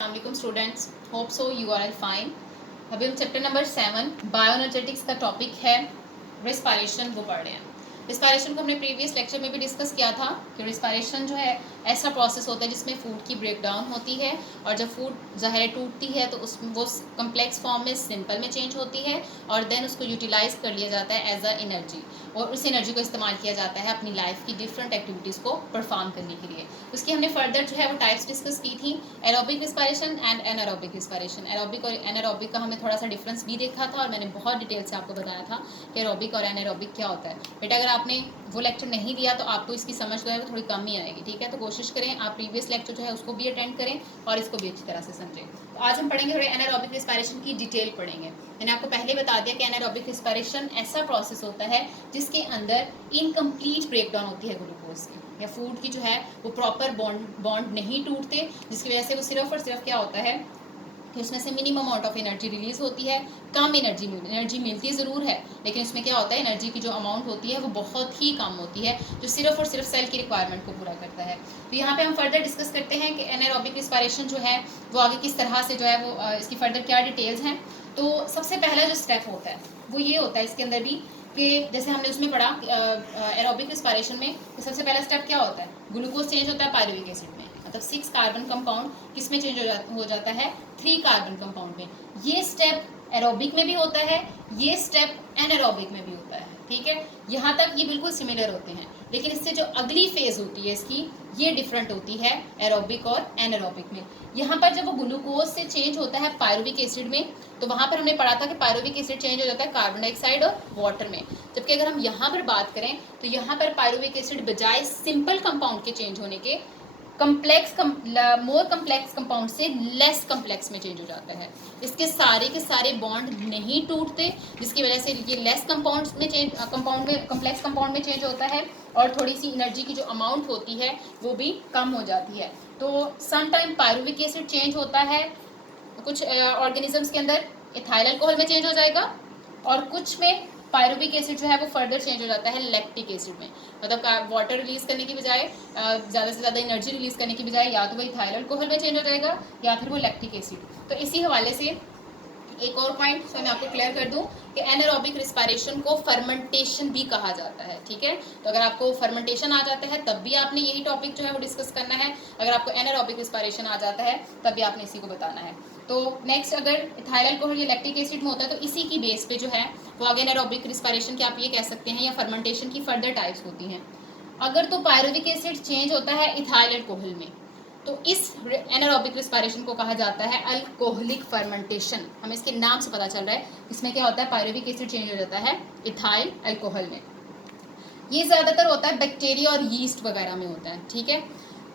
अस्सलाम students, hope so you are fine. अभी हम चैप्टर नंबर 7 बायोएनर्जेटिक्स का टॉपिक है रिस्पायरेशन वो पढ़ रहे हैं। रिस्पायरेशन को हमने प्रीवियस लेक्चर में भी डिस्कस किया था कि रिस्पायरेशन जो है ऐसा प्रोसेस होता है जिसमें फूड की ब्रेक डाउन होती है और जब फूड ज़ाहिर टूटती है तो उस वो कम्प्लेक्स फॉर्म में सिंपल में चेंज होती है और देन उसको यूटिलाइज कर लिया जाता है एज अ एनर्जी और उस एनर्जी को इस्तेमाल किया जाता है अपनी लाइफ की डिफरेंट एक्टिविटीज़ को परफॉर्म करने के लिए। उसकी हमने फर्दर जो है वो टाइप्स डिस्कस की थी, aerobic respiration and anaerobic respiration. Aerobic और एनारोबिक का हमने थोड़ा सा डिफरेंस भी देखा था और मैंने बहुत डिटेल से आपको बताया था कि एरोबिक और एनारोबिक क्या होता है। बेटा अगर आपने वो लेक्चर नहीं दिया तो आपको इसकी समझ जो है वो थोड़ी कम ही आएगी, ठीक है। तो कोशिश करें आप प्रीवियस लेक्चर जो है उसको भी अटेंड करें और इसको भी अच्छी तरह से समझें। तो आज हम पढ़ेंगे थोड़े एनारोबिक रिस्पायरेशन की डिटेल पढ़ेंगे। मैंने आपको पहले बता दिया कि एनारोबिक रिस्पायरेशन ऐसा प्रोसेस होता है जिसके अंदर इनकम्प्लीट ब्रेकडाउन होती है ग्लूकोज की या फूड की जो है वो प्रॉपर बॉन्ड नहीं टूटते, जिसकी वजह से वो सिर्फ और सिर्फ क्या होता है कि उसमें से minimum amount of energy release होती है। कम एनर्जी मिलती ज़रूर है, लेकिन उसमें क्या होता है एनर्जी की जो अमाउंट होती है वो बहुत ही कम होती है, जो सिर्फ और सिर्फ सेल की रिक्वायरमेंट को पूरा करता है। तो यहाँ पे हम फर्दर डिस्कस करते हैं कि एनारोबिक रिस्पायरेशन जो है वो आगे किस तरह से जो है वो इसकी फर्दर क्या डिटेल्स हैं। तो सबसे पहला जो स्टेप होता है वो ये होता है इसके अंदर भी कि जैसे हमने उसमें पढ़ा एरोबिक रिस्पायरेशन में, तो सबसे पहला स्टेप क्या होता है, ग्लूकोज चेंज होता है पायरुविक एसिड में, मतलब 6 कार्बन कंपाउंड किस में चेंज हो जाता है 3 कार्बन कंपाउंड में। ये स्टेप एरोबिक में भी होता है, ये स्टेप एनारोबिक में भी होता है, ठीक है। यहाँ तक ये बिल्कुल सिमिलर होते हैं, लेकिन इससे जो अगली फेज होती है इसकी ये डिफरेंट होती है एरोबिक और एनारोबिक में। यहाँ पर जब वो ग्लूकोज से चेंज होता है पायरुविक एसिड में, तो वहाँ पर हमने पढ़ा था कि पायरुविक एसिड चेंज हो जाता है कार्बन डाइऑक्साइड और वाटर में। जबकि अगर हम यहाँ पर बात करें तो यहाँ पर पायरुविक एसिड बजाय सिंपल कंपाउंड के चेंज होने के मोर कम्प्लेक्स कंपाउंड से लेस कम्प्लेक्स में चेंज हो जाता है। इसके सारे के सारे बॉन्ड नहीं टूटते, जिसकी वजह से ये लेस कंपाउंड्स में कम्प्लेक्स कंपाउंड में चेंज होता है और थोड़ी सी एनर्जी की जो अमाउंट होती है वो भी कम हो जाती है। तो some time pyruvic acid change होता है कुछ ऑर्गेनिजम्स के अंदर इथाइल अल्कोहल में चेंज हो जाएगा, और कुछ में पायरुविक एसिड जो है वो फर्दर चेंज हो जाता है लैक्टिक एसिड में। मतलब वाटर रिलीज करने की बजाय ज़्यादा से ज़्यादा एनर्जी रिलीज करने की बजाय या तो वो इथाइल अल्कोहल में चेंज हो जाएगा या फिर वो लैक्टिक एसिड। तो इसी हवाले से एक और पॉइंट सो मैं आपको क्लियर कर दूं कि एनारोबिक रिस्पायरेशन को फर्मेंटेशन भी कहा जाता है, ठीक है। तो अगर आपको फर्मेंटेशन आ जाता है तब भी आपने यही टॉपिक जो है वो डिस्कस करना है, अगर आपको एनारोबिक रिस्पायरेशन आ जाता है तब भी आपने इसी को बताना है। तो नेक्स्ट अगर इथाइल अल्कोहल या लैक्टिक एसिड में होता है तो इसी की बेस पे जो है वो आगे एनारोबिक रिस्पायरेशन की आप ये कह सकते हैं या फर्मेंटेशन की फर्दर टाइप्स होती हैं। अगर तो पायरुविक एसिड चेंज होता है इथाइल अल्कोहल में तो इस एनारोबिक रिस्पायरेशन को कहा जाता है अल्कोहलिक फर्मेंटेशन। हमें इसके नाम से पता चल रहा है इसमें क्या होता है पायरुविक एसिड चेंज हो जाता है इथाइल अल्कोहल में। ये ज़्यादातर होता है बैक्टीरिया और यीस्ट वगैरह में होता है, ठीक है।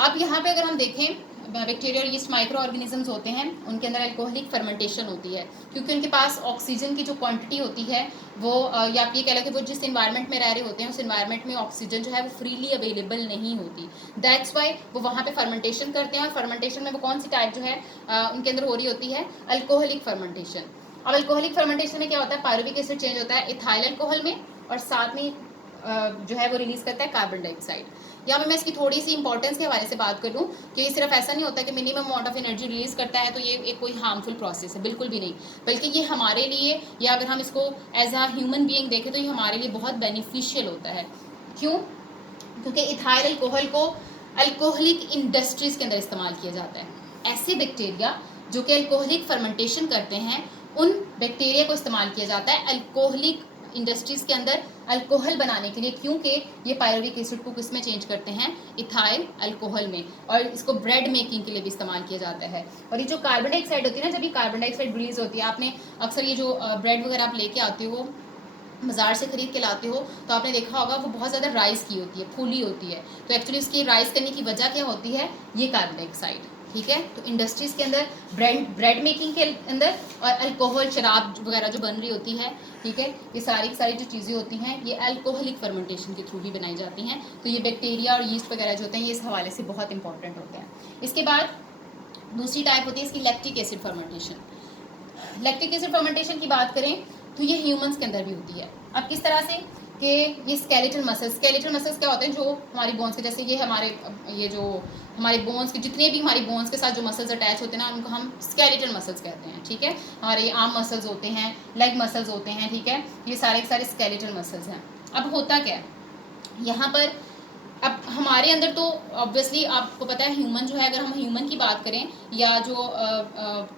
अब यहाँ पे अगर हम देखें बैक्टीरिया और यीस्ट माइक्रो ऑर्गेनिजम्स होते हैं, उनके अंदर अल्कोहलिक फर्मेंटेशन होती है क्योंकि उनके पास ऑक्सीजन की जो क्वांटिटी होती है वो या आप ये कह लो कि वो जिस इन्वायरमेंट में रह रहे होते हैं उस इन्वायरमेंट में ऑक्सीजन जो है वो फ्रीली अवेलेबल नहीं होती। दैट्स वाई वो वहाँ पे फर्मेंटेशन करते हैं और फर्मेंटेशन में वो कौन सी टाइप जो है उनके अंदर हो रही होती है अल्कोहलिक फर्मेंटेशन। अब अल्कोहलिक फर्मेंटेशन में क्या होता है पायरुविक एसिड चेंज होता है इथाइल अल्कोहल में और साथ में जो है वो रिलीज करता है कार्बन डाइऑक्साइड। यहाँ पे मैं इसकी थोड़ी सी इंपॉर्टेंस के हवाले से बात कर लूँ कि ये सिर्फ ऐसा नहीं होता कि minimum amount of energy release करता है तो ये एक कोई हार्मफुल प्रोसेस है, बिल्कुल भी नहीं। बल्कि ये हमारे लिए या अगर हम इसको एज अ ह्यूमन बीइंग देखें तो ये हमारे लिए बहुत बेनिफिशियल होता है। क्यों? क्योंकि इथाइल अल्कोहल को अल्कोहलिक इंडस्ट्रीज के अंदर इस्तेमाल किया जाता है। ऐसे बैक्टीरिया जो कि अल्कोहलिक फर्मेंटेशन करते हैं उन बैक्टीरिया को इस्तेमाल किया जाता है अल्कोहलिक इंडस्ट्रीज के अंदर अल्कोहल बनाने के लिए, क्योंकि ये पायरुविक एसिड को किस में चेंज करते हैं इथाइल अल्कोहल में, और इसको ब्रेड मेकिंग के लिए भी इस्तेमाल किया जाता है। और ये जो कार्बन डाइऑक्साइड होती है ना, जब ये कार्बन डाइऑक्साइड रिलीज होती है, आपने अक्सर ये जो ब्रेड वगैरह आप लेके आते हो बाजार से खरीद के लाते हो तो आपने देखा होगा वो बहुत ज़्यादा राइस की होती है, फूली होती है। तो एक्चुअली इसकी राइस करने की वजह क्या होती है, ये कार्बन डाइऑक्साइड, ठीक है। तो इंडस्ट्रीज़ के अंदर ब्रेड मेकिंग के अंदर और अल्कोहल शराब वगैरह जो बन रही होती है, ठीक है, ये सारी जो चीज़ें होती हैं ये अल्कोहलिक फर्मेंटेशन के थ्रू ही बनाई जाती हैं। तो ये बैक्टीरिया और यीस्ट वगैरह जो होते हैं ये इस हवाले से बहुत इंपॉर्टेंट होते हैं। इसके बाद दूसरी टाइप होती है इसकी lactic acid fermentation. Lactic acid fermentation की बात करें तो ये ह्यूमंस के अंदर भी होती है। अब किस तरह से कि ये स्केलेटल मसल्स क्या होते हैं, जो हमारी बोन्स के, जैसे ये जो हमारे बोन्स के जितने भी हमारी बोन्स के साथ जो मसल्स अटैच होते हैं ना, उनको हम स्केलेटल मसल्स कहते हैं, ठीक है। हमारे ये आर्म मसल्स होते हैं, लेग मसल्स होते हैं, ठीक है, ये सारे के सारे स्केलेटल मसल्स हैं। अब होता क्या है यहाँ पर, अब हमारे अंदर तो ऑब्वियसली आपको पता है, ह्यूमन जो है, अगर हम ह्यूमन की बात करें या जो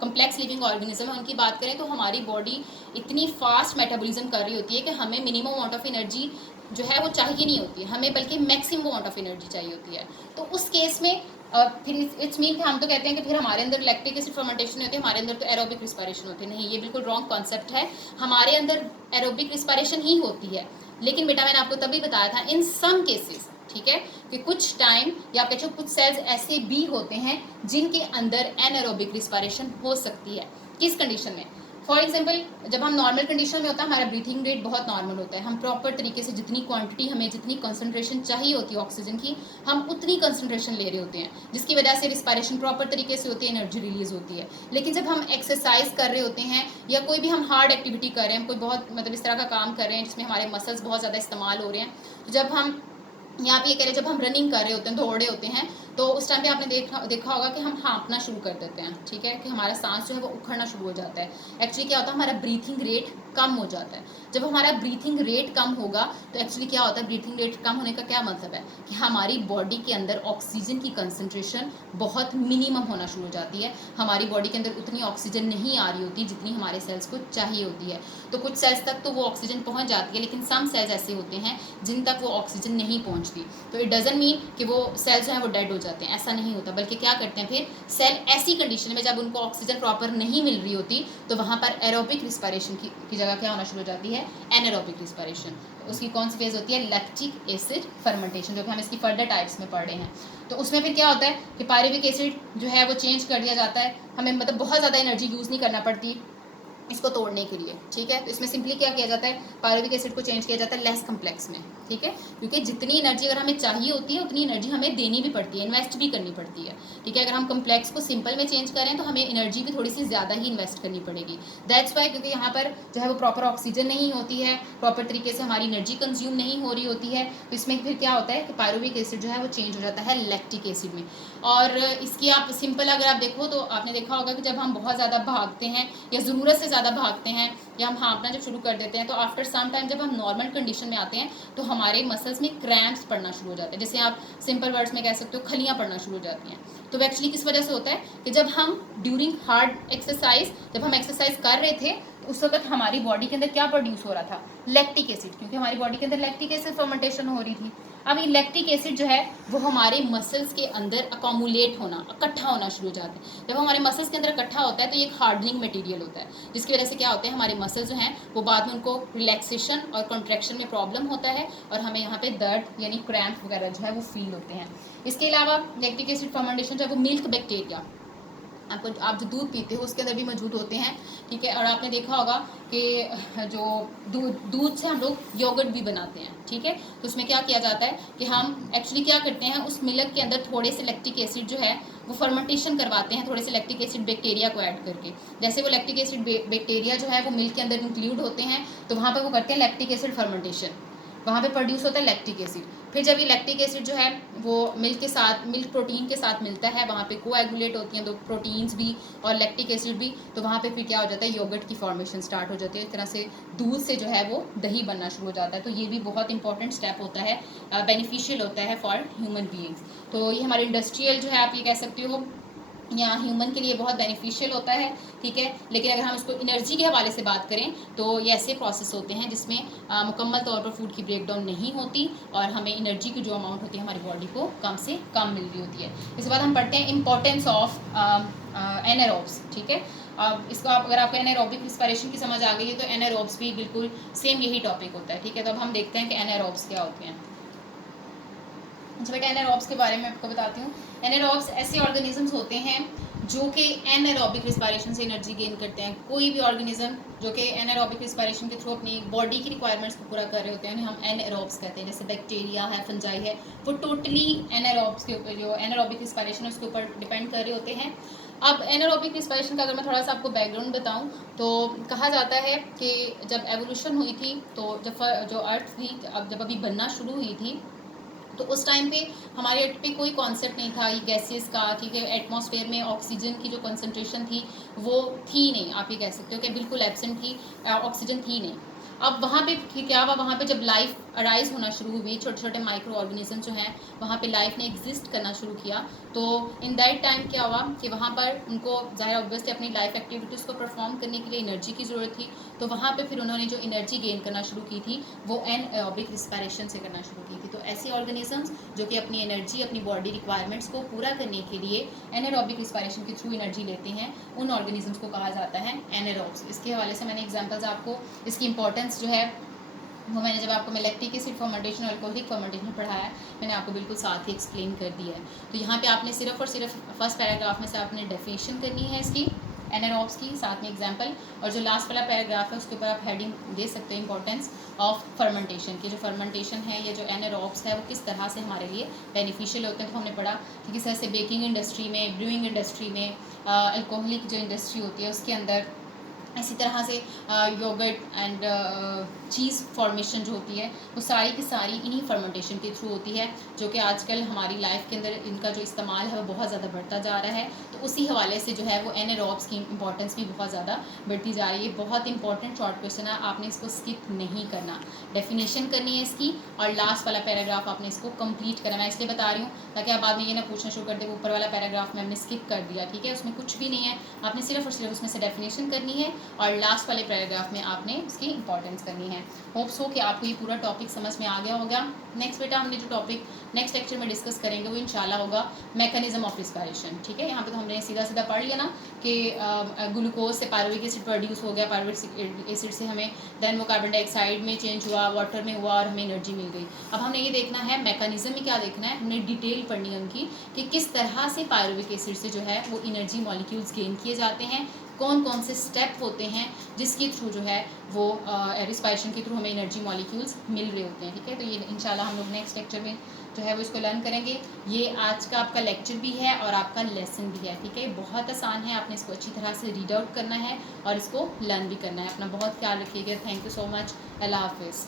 कम्प्लेक्स लिविंग ऑर्गेनिज्म है उनकी बात करें, तो हमारी बॉडी इतनी फास्ट मेटाबॉलिज्म कर रही होती है कि हमें मिनिमम अमाउंट ऑफ एनर्जी जो है वो चाहिए नहीं होती है, हमें बल्कि मैक्सिमम अमाउंट ऑफ एनर्जी चाहिए होती है। तो उस केस में फिर इट्स मीन कि हम तो कहते हैं कि फिर हमारे अंदर लैक्टिक एसिड फर्मेंटेशन होती है, हमारे अंदर तो एरोबिक रिस्पायरेशन होती है। नहीं, ये बिल्कुल रॉन्ग कॉन्सेप्ट है। हमारे अंदर एरोबिक रिस्पायरेशन ही होती है, लेकिन बेटा मैंने आपको तभी बताया था इन सम केसेस, ठीक है, कि कुछ टाइम या आप कह कुछ सेल्स ऐसे भी होते हैं जिनके अंदर एनारोबिक रिस्पायरेशन हो सकती है। किस कंडीशन में? फॉर एग्जाम्पल, जब हम नॉर्मल कंडीशन में होता है, हमारा ब्रीथिंग रेट बहुत नॉर्मल होता है, हम प्रॉपर तरीके से जितनी क्वांटिटी हमें जितनी कंसंट्रेशन चाहिए होती है ऑक्सीजन की, हम उतनी कंसंट्रेशन ले रहे होते हैं, जिसकी वजह से रिस्पायरेशन प्रॉपर तरीके से होती है, एनर्जी रिलीज होती है। लेकिन जब हम एक्सरसाइज कर रहे होते हैं या कोई भी हम हार्ड एक्टिविटी कर रहे हैं, कोई बहुत मतलब इस तरह का काम कर रहे हैं जिसमें हमारे मसल्स बहुत ज़्यादा इस्तेमाल हो रहे हैं, तो जब हम यहाँ पे ये कह रहे हैं, जब हम रनिंग कर रहे होते हैं, दौड़ रहे होते हैं, तो उस टाइम पे आपने देखा होगा कि हम हाँफना शुरू कर देते हैं, ठीक है, कि हमारा सांस जो है वो उखड़ना शुरू हो जाता है। एक्चुअली क्या होता है, हमारा ब्रीथिंग रेट कम हो जाता है। जब हमारा ब्रीथिंग रेट कम होगा तो एक्चुअली क्या होता है, ब्रीथिंग रेट कम होने का क्या मतलब है कि हमारी बॉडी के अंदर ऑक्सीजन की कंसंट्रेशन बहुत मिनिमम होना शुरू हो जाती है। हमारी बॉडी के अंदर उतनी ऑक्सीजन नहीं आ रही होती जितनी हमारे सेल्स को चाहिए होती है। तो कुछ सेल्स तक तो वो ऑक्सीजन पहुंच जाती है, लेकिन सम सेल्स ऐसे होते हैं जिन तक वो ऑक्सीजन नहीं पहुंचती। तो इट डजंट मीन कि वो सेल्स जो है वो डेड हो जाते हैं, ऐसा नहीं होता, बल्कि क्या करते हैं, फिर सेल ऐसी कंडीशन में जब उनको ऑक्सीजन प्रॉपर नहीं मिल रही होती, तो वहाँ पर एरोबिक रिस्पायरेशन की जगह क्या होना शुरू हो जाती है, एनारोबिक रिस्पायरेशन। उसकी कौन सी फेज होती है, लैक्टिक एसिड फर्मेंटेशन, जो कि हम इसकी फर्दर टाइप्स में पढ़ रहे हैं। तो उसमें फिर क्या होता है कि पायरुविक एसिड जो है वो चेंज कर दिया जाता है, हमें मतलब बहुत ज़्यादा एनर्जी यूज़ नहीं करना पड़ती इसको तोड़ने के लिए, ठीक है। तो इसमें सिंपली क्या किया जाता है, पायरुविक एसिड को चेंज किया जाता है लेस कम्प्लेक्स में, ठीक है, क्योंकि जितनी एनर्जी अगर हमें चाहिए होती है उतनी एनर्जी हमें देनी भी पड़ती है, इन्वेस्ट भी करनी पड़ती है, ठीक है। अगर हम कम्प्लेक्स को सिंपल में चेंज करें तो हमें एनर्जी भी थोड़ी सी ज़्यादा ही इन्वेस्ट करनी पड़ेगी। दैट्स वाई, क्योंकि यहाँ पर जो है वो प्रॉपर ऑक्सीजन नहीं होती है, प्रॉपर तरीके से हमारी एनर्जी कंज्यूम नहीं हो रही होती है। तो इसमें फिर क्या होता है कि पायरुविक एसिड जो है वो चेंज हो जाता है लैक्टिक एसिड में। और इसकी आप सिंपल अगर आप देखो तो आपने देखा होगा कि जब हम बहुत ज़्यादा भागते हैं या ज़रूरत से ज़्यादा भागते हैं या हम हाँफना जब शुरू कर देते हैं, तो आफ्टर सम टाइम जब हम नॉर्मल कंडीशन में आते हैं तो हमारे मसल्स में क्रैम्प्स पड़ना शुरू हो जाते हैं, जैसे आप सिंपल वर्ड्स में कह सकते हो खलियाँ पड़ना शुरू हो जाती हैं। तो वो एक्चुअली किस वजह से होता है कि जब हम ड्यूरिंग हार्ड एक्सरसाइज, जब हम एक्सरसाइज कर रहे थे, उस वक्त हमारी बॉडी के अंदर क्या प्रोड्यूस हो रहा था, लैक्टिक एसिड, क्योंकि हमारी बॉडी के अंदर लैक्टिक एसिड फर्मेंटेशन हो रही थी। अब ये लैक्टिक एसिड जो है वो हमारे मसल्स के अंदर अकोमुलेट होना, इकट्ठा होना शुरू हो जाता है। जब हमारे मसल्स के अंदर इकट्ठा होता है तो ये एक हार्डनिंग मटेरियल होता है, जिसकी वजह से क्या होता है, हमारे मसल्स जो हैं वो बाद में उनको रिलैक्सेशन और कॉन्ट्रैक्शन में प्रॉब्लम होता है और हमें यहाँ पे दर्द यानी क्रैम्प वगैरह जो है वो फील होते हैं। इसके अलावा लैक्टिक एसिड फर्मेंटेशन जो है वो मिल्क बैक्टीरिया, आप जो दूध पीते हो उसके अंदर भी मौजूद होते हैं, ठीक है। और आपने देखा होगा कि जो दूध से हम लोग योगर्ट भी बनाते हैं, ठीक है। तो उसमें क्या किया जाता है कि हम एक्चुअली क्या करते हैं, उस मिल्क के अंदर थोड़े से लैक्टिक एसिड जो है वो फर्मेंटेशन करवाते हैं, थोड़े से लैक्टिक एसिड बैक्टीरिया को ऐड करके। जैसे वो लैक्टिक एसिड बैक्टीरिया जो है वो मिल्क के अंदर इंक्लूड होते हैं, तो वहाँ पर वो करते हैं लैक्टिक एसिड फर्मेंटेशन, वहाँ पे प्रोड्यूस होता है लैक्टिक एसिड। फिर जब ये लैक्टिक एसिड जो है वो मिल्क के साथ, मिल्क प्रोटीन के साथ मिलता है, वहाँ पे कोएगुलेट होती हैं दो प्रोटीन्स भी और लैक्टिक एसिड भी, तो वहाँ पे फिर क्या हो जाता है, योगर्ट की फॉर्मेशन स्टार्ट हो जाती है। इस तरह से दूध से जो है वो दही बनना शुरू हो जाता है। तो ये भी बहुत इंपॉर्टेंट स्टेप होता है, बेनिफिशियल होता है फॉर ह्यूमन बीइंग्स। तो ये हमारे इंडस्ट्रियल जो है आप ये कह सकते हो या ह्यूमन के लिए बहुत बेनिफिशियल होता है, ठीक है। लेकिन अगर हम इसको एनर्जी के हवाले से बात करें तो ये ऐसे प्रोसेस होते हैं जिसमें मुकम्मल तौर पर फूड की ब्रेकडाउन नहीं होती और हमें एनर्जी की जो अमाउंट होती है हमारी बॉडी को कम से कम मिल रही होती है। इसके बाद हम पढ़ते हैं इंपॉर्टेंस ऑफ एनारोब्स, ठीक है। इसको आप अगर आपको एनारोबिक रिस्पायरेशन की समझ आ गई है तो एनारोब्स भी बिल्कुल सेम यही टॉपिक होता है, ठीक है। तो अब हम देखते हैं कि एनारोब्स क्या होते हैं। अच्छा बेटा, एनारोब्स के बारे में आपको बताती हूँ। एनारोब्स ऐसे ऑर्गेनिजम्स होते हैं जो कि एनारोबिक रिस्पायरेशन से एनर्जी गेन करते हैं। कोई भी ऑर्गेनिज्म जो कि एनारोबिक रिस्पायरेशन के थ्रू अपनी बॉडी की रिक्वायरमेंट्स को पूरा कर रहे होते हैं, हम एनारोब्स कहते हैं। जैसे बैक्टीरिया है, फंजाई है, वो टोटली एनारोब्स के ऊपर, जो एनारोबिक रिस्पायरेशन है उसके ऊपर डिपेंड कर रहे होते हैं। अब एनारोबिक रिस्पायरेशन का अगर मैं थोड़ा सा आपको बैकग्राउंड बताऊं तो कहा जाता है कि जब एवोल्यूशन हुई थी तो जब जो अर्थ थी अब जब अभी बनना शुरू हुई थी तो उस टाइम पे हमारे अर्थ पे कोई कॉन्सेप्ट नहीं था ये गैसेस का, क्योंकि एटमॉस्फेयर में ऑक्सीजन की जो कंसंट्रेशन थी वो थी नहीं, आप ये कह सकते हो कि बिल्कुल एब्सेंट थी, ऑक्सीजन थी नहीं। अब वहाँ पे क्या हुआ, वहाँ पे जब लाइफ अराइज होना शुरू हुई, छोटे छोटे माइक्रो ऑर्गेनिज्म जो हैं वहाँ पे लाइफ ने एग्जिस्ट करना शुरू किया। तो इन दैट टाइम क्या हुआ कि वहाँ पर उनको ज़ाहिर ऑब्वियसली अपनी लाइफ एक्टिविटीज़ को परफॉर्म करने के लिए एनर्जी की ज़रूरत थी। तो वहाँ पे फिर उन्होंने जो एनर्जी गेन करना शुरू की थी वो एनारोबिक रिस्पायरेशन से करना शुरू की थी। तो ऐसे ऑर्गेनिजम्स जो कि अपनी एनर्जी, अपनी बॉडी रिक्वायरमेंट्स को पूरा करने के लिए एनारोबिक रिस्पायरेशन के थ्रू एनर्जी लेते हैं, उन ऑर्गेनिजम्स को कहा जाता है एनारोब्स। इसके हवाले से मैंने एग्जांपल्स आपको, इसकी इंपॉर्टेंस जो है वो मैंने जब आपको लैक्टिक एसिड फर्मेंटेशन और अल्कोहलिक फर्मेंटेशन पढ़ाया है मैंने आपको बिल्कुल साथ ही एक्सप्लेन कर दिया है। तो यहाँ पे आपने सिर्फ और सिर्फ फर्स्ट पैराग्राफ में से आपने डेफिनेशन करनी है इसकी एनारोब्स की, साथ में एग्जाम्पल, और जो लास्ट वाला पैराग्राफ है उसके ऊपर आप हेडिंग दे सकते हो इंपॉर्टेंस ऑफ फर्मेंटेशन की। जो फर्मेंटेशन है ये जो एनारोब्स है वो किस तरह से हमारे लिए बेनिफिशियल होते हैं। तो हमने पढ़ा कि किस तरह से बेकिंग इंडस्ट्री में, ब्रूइंग इंडस्ट्री में, अल्कोहलिक जो इंडस्ट्री होती है उसके अंदर, इसी तरह से योगर्ट एंड चीज़ फॉर्मेशन जो होती है वो सारी की सारी इन्हीं फर्मेंटेशन के थ्रू होती है, जो कि आजकल हमारी लाइफ के अंदर इनका जो इस्तेमाल है वो बहुत ज़्यादा बढ़ता जा रहा है। तो उसी हवाले से जो है वो एनारोब्स की इंपॉर्टेंस भी बहुत ज़्यादा बढ़ती जा रही है। बहुत इंपॉर्टेंट शॉर्ट क्वेश्चन है, आपने इसको स्किप नहीं करना, डेफिनेशन करनी है इसकी और लास्ट वाला पैराग्राफ आपने इसको कंप्लीट करना। मैं इसलिए बता रही हूँ ताकि आप बाद में ये ना पूछना शुरू कर दे ऊपर वाला पैराग्राफ में हमने स्किप कर दिया, ठीक है, उसमें कुछ भी नहीं है, आपने सिर्फ और सिर्फ उसमें से डेफिनेशन करनी है और लास्ट वाले पैराग्राफ में आपने उसकी इंपॉर्टेंस करनी है। होप्स हो कि आपको ये पूरा टॉपिक समझ में आ गया होगा। नेक्स्ट बेटा हमने जो टॉपिक नेक्स्ट लेक्चर में डिस्कस करेंगे वो इंशाल्लाह होगा मैकेनिज्म ऑफ रिस्पायरेशन, ठीक है। यहाँ पे तो हमने सीधा सीधा पढ़ लिया ना कि ग्लूकोज से पायरुविक एसिड प्रोड्यूस हो गया, पायरुविक एसिड से हमें देन वो कार्बन डाइऑक्साइड में चेंज हुआ, वाटर में हुआ और हमें एनर्जी मिल गई। अब हमने ये देखना है मैकेनिज्म में क्या देखना है, हमने डिटेल पढ़नी है उनकी कि किस तरह से पायरुविक एसिड से जो है वो एनर्जी मॉलिक्यूल्स गेन किए जाते हैं, कौन कौन से स्टेप होते हैं जिसके थ्रू जो है वो रिस्पायरेशन के थ्रू हमें एनर्जी मॉलिक्यूल्स मिल रहे होते हैं, ठीक है। तो ये इंशाल्लाह हम लोग नेक्स्ट लेक्चर में जो है वो इसको लर्न करेंगे। ये आज का आपका लेक्चर भी है और आपका लेसन भी है, ठीक है। बहुत आसान है, आपने इसको अच्छी तरह से रीड आउट करना है और इसको लर्न भी करना है। अपना बहुत ख्याल रखिएगा। Thank you so much. अल्लाह हाफिज़।